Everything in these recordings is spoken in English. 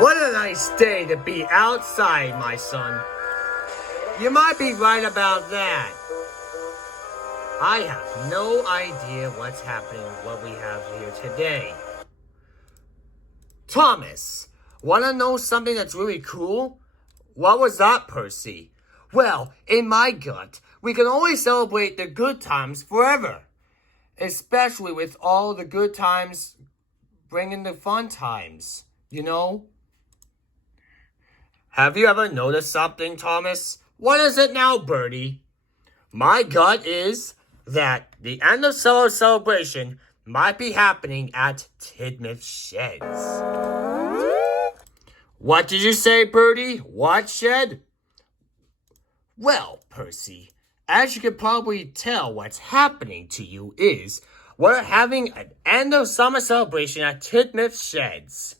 What a nice day to be outside, my son. You might be right about that. I have no idea what's happening, what we have here today. Thomas, wanna know something that's really cool? What was that, Percy? Well, in my gut, we can always celebrate the good times forever. Especially with all the good times bringing the fun times, you know? Have you ever noticed something, Thomas? What is it now, Bertie? My gut is that the end of summer celebration might be happening at Tidmouth Sheds. What did you say, Bertie? What shed? Well, Percy, as you can probably tell, what's happening to you is we're having an end of summer celebration at Tidmouth Sheds.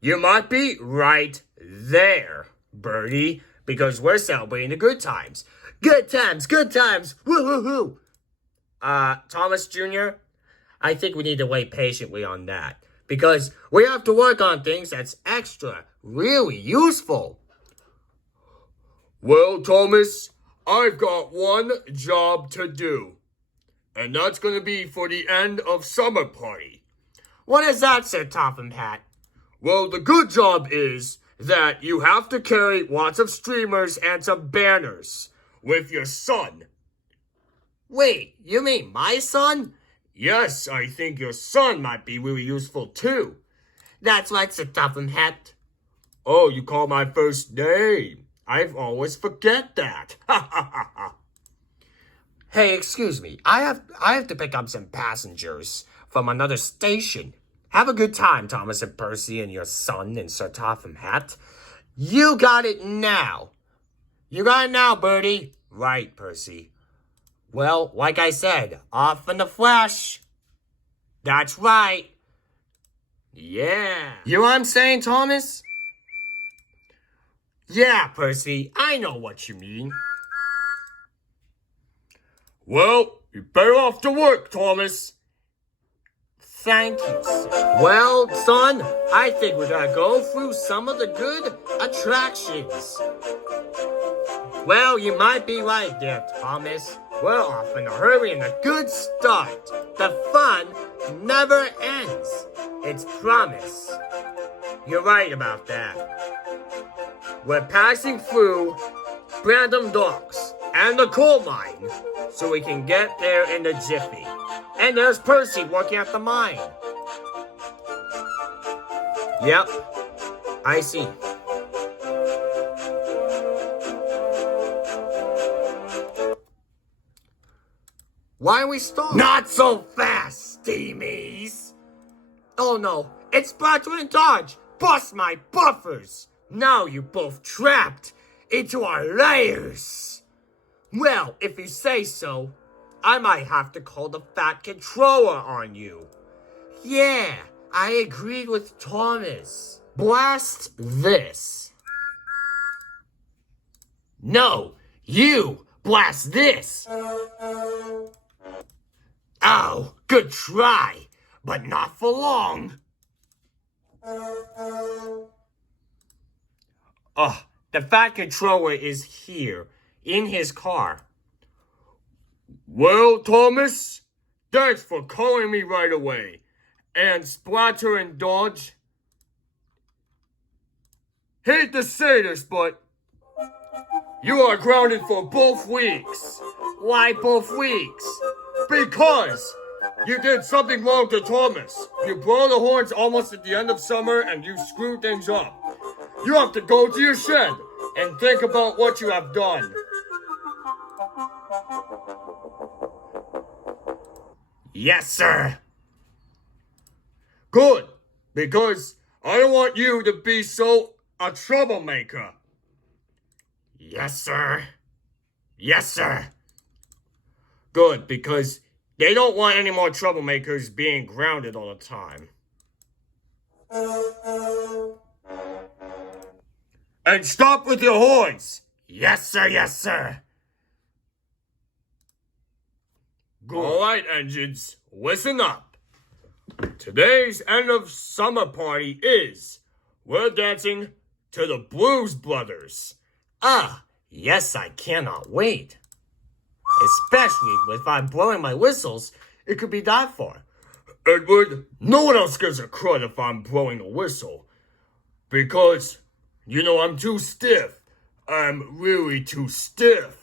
You might be right there, Bertie, because we're celebrating the good times. Good times, woo-hoo-hoo. Thomas Jr., I think we need to wait patiently on that, because we have to work on things that's extra, really useful. Well, Thomas, I've got one job to do, and that's going to be for the end of summer party. What is that, said Topham Hat? Well, the good job is that you have to carry lots of streamers and some banners with your son. Wait, you mean my son? Yes, I think your son might be really useful too. That's right, said Topham Hat. Oh, you call my first name. I've always forget that. Ha ha ha ha. Hey, excuse me. I have to pick up some passengers from another station. Have a good time, Thomas and Percy and your son and Sir Topham Hat. You got it now. You got it now, Bertie. Right, Percy. Well, like I said, off in the flash. That's right. Yeah. You know what I'm saying, Thomas? Yeah, Percy, I know what you mean. Well, you better off to work, Thomas. Thank you, sir. Well, son, I think we gotta go through some of the good attractions. Well, you might be right there, Thomas. We're off in a hurry and a good start. The fun never ends. It's promise. You're right about that. We're passing through Brandon Docks and the coal mine, so we can get there in a jiffy. And there's Percy working at the mine. Yep, I see. Why are we stalling? Not so fast, Steamies! Oh no, it's Splatter and Dodge! Bust my buffers! Now you're both trapped into our layers. Well, if you say so, I might have to call the Fat Controller on you. Yeah, I agreed with Thomas. Blast this. No, you blast this. Oh, good try, but not for long. The Fat Controller is here, in his car. Well, Thomas, thanks for calling me right away. And Splatter and Dodge. Hate to say this, but you are grounded for both weeks. Why both weeks? Because you did something wrong to Thomas. You blow the horns almost at the end of summer and you screw things up. You have to go to your shed and think about what you have done. Yes, sir. Good, because I don't want you to be a troublemaker. Yes, sir. Yes, sir. Good, because they don't want any more troublemakers being grounded all the time. And stop with your horns! Yes, sir, yes, sir. Good. All right, engines, listen up. Today's end of summer party is We're dancing to the Blues Brothers. Ah, yes, I cannot wait. Especially if I'm blowing my whistles, it could be that far. Edward, no one else gives a crud if I'm blowing a whistle. Because, I'm too stiff. I'm really too stiff.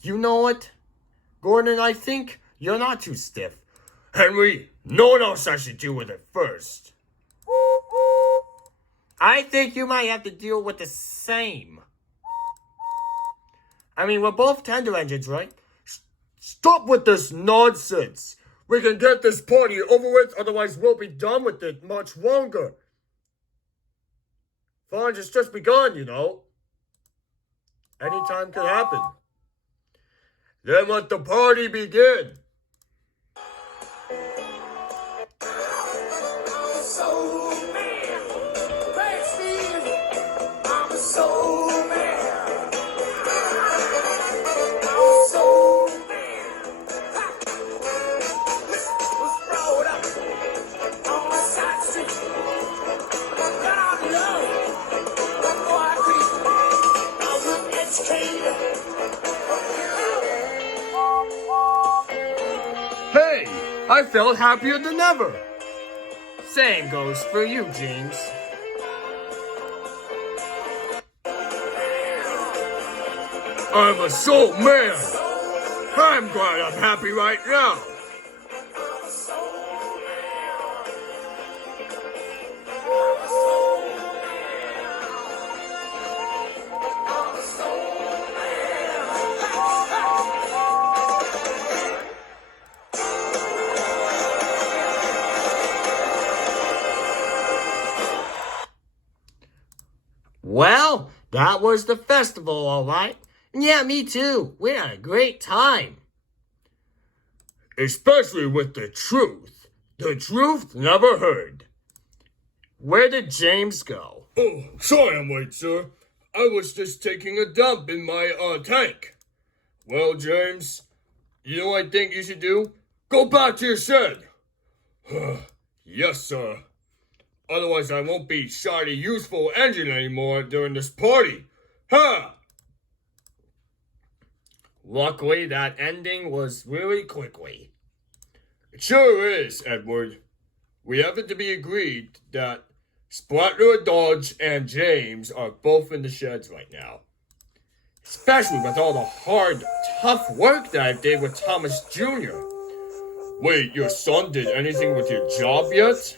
You know what, Gordon, I think you're not too stiff. Henry, no one else has to deal with it first. I think you might have to deal with the same. I mean, we're both tender engines, right? Stop with this nonsense. We can get this party over with, otherwise we'll be done with it much longer. Fun has just begun, Anytime could happen. Then let the party begin. Hey, I felt happier than ever. Same goes for you, James. I'm a soul man. I'm glad I'm happy right now. Well, that was the festival, all right. And yeah, me too. We had a great time. Especially with the truth. The truth never heard. Where did James go? Oh, sorry I'm late, sir. I was just taking a dump in my, tank. Well, James, you know what I think you should do? Go back to your shed. Yes, sir. Otherwise, I won't be shoddy useful engine anymore during this party. Ha! Luckily, that ending was really quickly. It sure is, Edward. We happen to be agreed that Splatter and Dodge and James are both in the sheds right now. Especially with all the hard, tough work that I did with Thomas Jr. Wait, your son did anything with your job yet?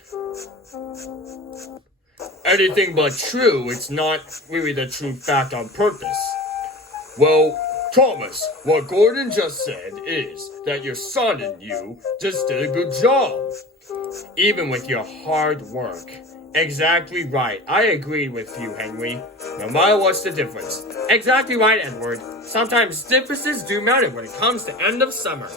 Anything but true, it's not really the true fact on purpose. Well, Thomas, what Gordon just said is that your son and you just did a good job. Even with your hard work. Exactly right. I agree with you, Henry. No matter what's the difference. Exactly right, Edward. Sometimes differences do matter when it comes to end of summer.